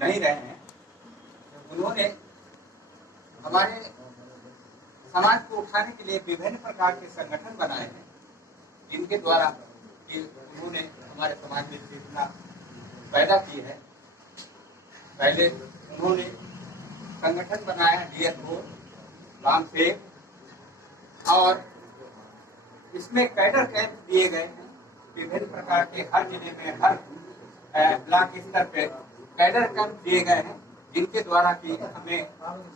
नहीं रहे हैं। उन्होंने हमारे समाज को उठाने के लिए विभिन्न प्रकार के संगठन बनाए हैं, जिनके द्वारा कि उन्होंने हमारे समाज में चेतना पैदा की है। पहले उन्होंने संगठन बनाया डीएसओ, रामसेव, और इसमें कैडर कैंप दिए गए हैं विभिन्न प्रकार के। हर जिले में, हर ब्लॉक स्तर पे कैडर कैंप दिए गए हैं, जिनके द्वारा कि हमें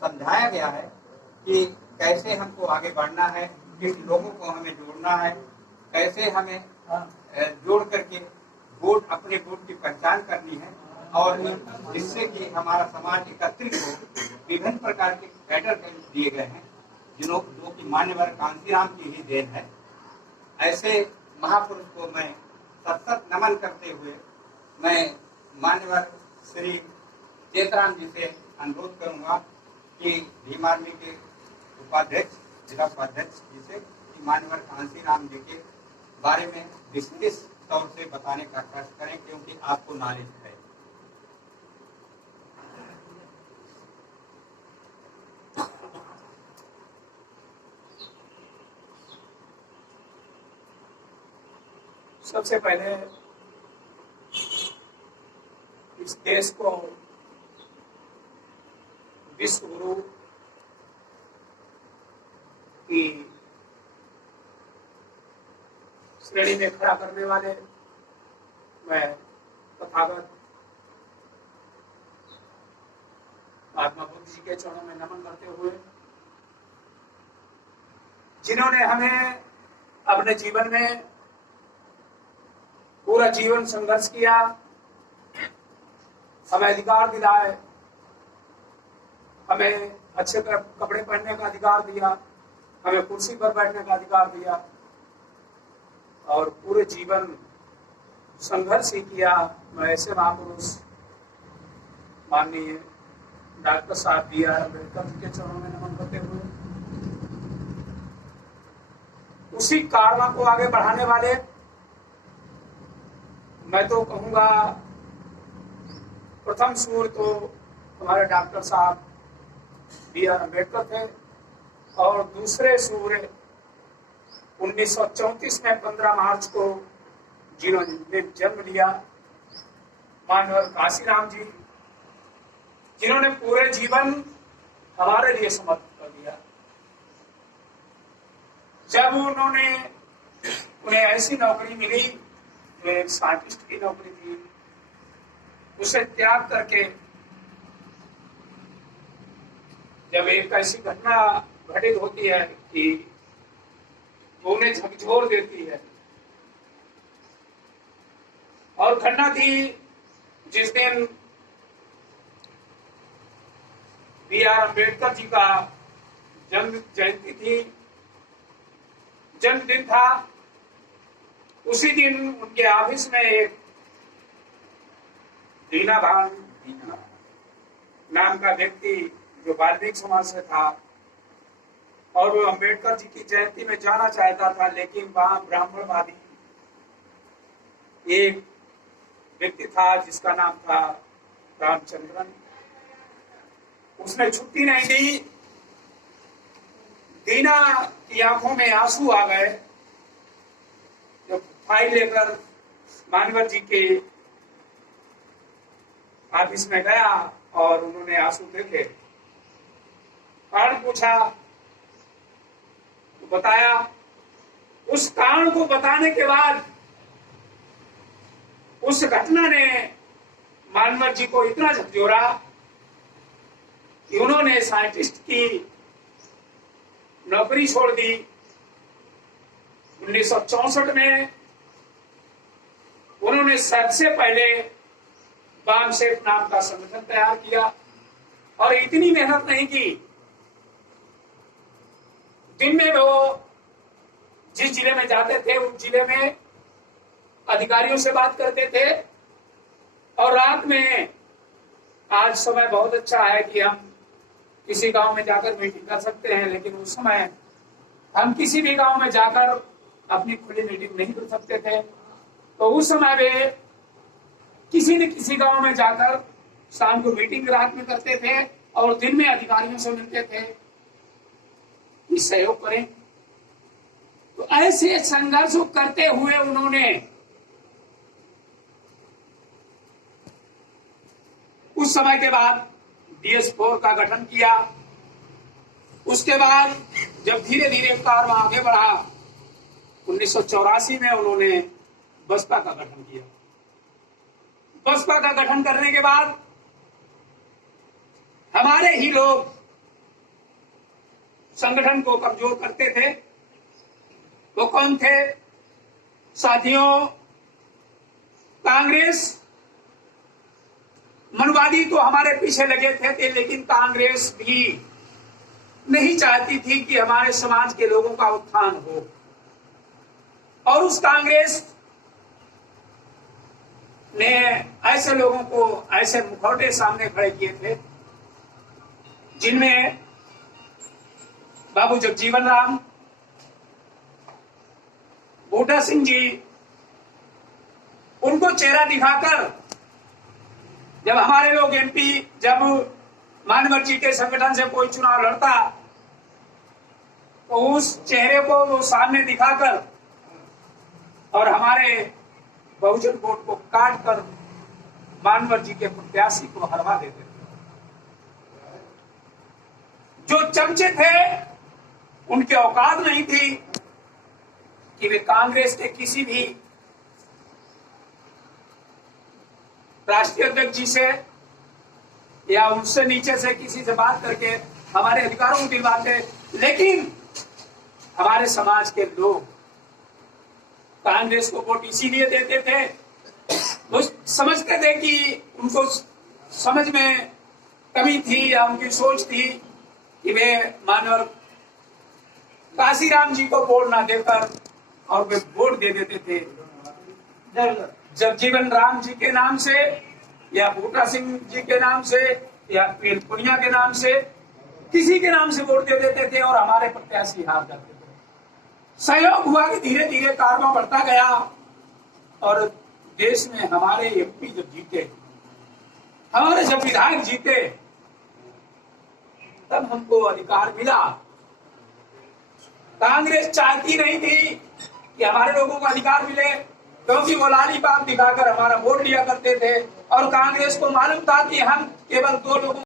समझाया गया है कि कैसे हमको आगे बढ़ना है, किस लोगों को हमें जोड़ना है, कैसे हमें जोड़ करके वोट, अपने वोट की पहचान करनी है, और जिससे कि हमारा समाज एकत्रित हो। विभिन्न प्रकार के कैडर कैंप दिए गए हैं, जो कि मान्यवर कांशीराम की ही देन है। ऐसे महापुरुष को मैं सत नमन करते हुए मैं मान्यवर श्री चेतराम जी से अनुरोध करूंगा कि भीम आर्मी के उपाध्यक्ष, जिला उपाध्यक्ष जी से, कि मान्यवर कांशीराम जी के बारे में विशेष तौर से बताने का कष्ट करें, क्योंकि आपको नॉलेज है। सबसे पहले इस देश को विश्व गुरु की श्रेणी में खड़ा करने वाले मैं तथागत महात्मा बुद्ध जी के चरणों में नमन करते हुए, जिन्होंने हमें अपने जीवन में पूरा जीवन संघर्ष किया, हमें अधिकार दिलाए, हमें अच्छे कपड़े पहनने का अधिकार दिया, हमें कुर्सी पर बैठने का अधिकार दिया, और पूरे जीवन संघर्ष ही किया। मैं ऐसे महापुरुष माननीय डॉक्टर साहब B.R. अम्बेडकर जी के चरणों में नमन करते हुए, उसी कारवा को आगे बढ़ाने वाले मैं तो कहूंगा प्रथम सूर्य तो हमारे डॉक्टर साहब B.R. अम्बेडकर थे, और दूसरे सूर्य 1934 में 15 मार्च को जिन्होंने जन्म लिया, मानवर काशीराम जी, जिन्होंने पूरे जीवन हमारे लिए समर्पित कर दिया। जब उन्हें ऐसी नौकरी मिली जो एक साइंटिस्ट की नौकरी थी, उसे त्याग करके जब एक ऐसी घटना घटित होती है कि वो उन्हें झकझोर देती है, और घटना थी जिस दिन B.R. अम्बेडकर जी का जन्म जयंती थी, जन्मदिन था। उसी दिन उनके ऑफिस में एक दीना भान नाम का व्यक्ति जो वाल्मीकि समाज से था, और वो अम्बेडकर जी की जयंती में जाना चाहता था, लेकिन वहां ब्राह्मणवादी एक व्यक्ति था जिसका नाम था रामचंद्रन। उसने छुट्टी नहीं दी। दीना की आंखों में आंसू आ गए जब फाइल लेकर मानवर जी के ऑफिस में गया, और उन्होंने आंसू देखे, कारण पूछा तो बताया। उस कारण को बताने के बाद उस घटना ने मानवर जी को इतना झकझोरा कि उन्होंने साइंटिस्ट की नौकरी छोड़ दी। 1964 में उन्होंने सबसे पहले बामसेफ नाम का संगठन तैयार किया, और इतनी मेहनत नहीं की। दिन में वो जिस जिले में जाते थे उस जिले में अधिकारियों से बात करते थे, और रात में, आज समय बहुत अच्छा है कि हम किसी गांव में जाकर मीटिंग कर सकते हैं, लेकिन उस समय हम किसी भी गांव में जाकर अपनी खुली मीटिंग नहीं कर सकते थे। तो उस समय वे किसी न किसी गांव में जाकर शाम को मीटिंग रात में करते थे और दिन में अधिकारियों से मिलते थे कि सहयोग करें। तो ऐसे संघर्ष करते हुए उन्होंने उस समय के बाद DS4 का गठन किया। उसके बाद जब धीरे धीरे कारवां आगे बढ़ा, 1984 में उन्होंने बसपा का गठन किया। बसपा का गठन करने के बाद हमारे ही लोग संगठन को कमजोर करते थे। वो कौन थे साथियों? कांग्रेस मनुवादी तो हमारे पीछे लगे थे, लेकिन कांग्रेस भी नहीं चाहती थी कि हमारे समाज के लोगों का उत्थान हो। और उस कांग्रेस ने ऐसे लोगों को, ऐसे मुखौटे सामने खड़े किए थे जिनमें बाबू जगजीवन राम, बूटा सिंह जी, उनको चेहरा दिखाकर जब हमारे लोग MP, जब मानवर जी के संगठन से कोई चुनाव लड़ता तो उस चेहरे को वो सामने दिखाकर और हमारे बहुजन वोट को काट कर मानवर जी के प्रत्याशी को हरवा देते थे। जो चमचे थे उनके औकात नहीं थी कि वे कांग्रेस के किसी भी राष्ट्रीय अध्यक्ष जी से या उनसे नीचे से किसी से बात करके हमारे अधिकारों को दिलवाते। लेकिन हमारे समाज के लोग कांग्रेस को वोट इसीलिए देते थे, वो समझते थे कि उनको समझ में कमी थी या उनकी सोच थी कि वे मानव काशीराम जी को वोट ना देकर और वे वोट दे देते थे जगजीवन राम जी के नाम से या बूटा सिंह जी के नाम से या पीएल पुनिया के नाम से, किसी के नाम से वोट दे देते थे और हमारे प्रत्याशी हार जाते थे। सहयोग हुआ कि धीरे धीरे कारवां बढ़ता गया और देश में हमारे MP जब जीते, हमारे जब विधायक जीते, तब हमको अधिकार मिला। कांग्रेस चाहती नहीं थी कि हमारे लोगों को अधिकार मिले, क्योंकि वो लाली पाप दिखाकर हमारा वोट लिया करते थे और कांग्रेस को मालूम था कि हम केवल 2 लोगों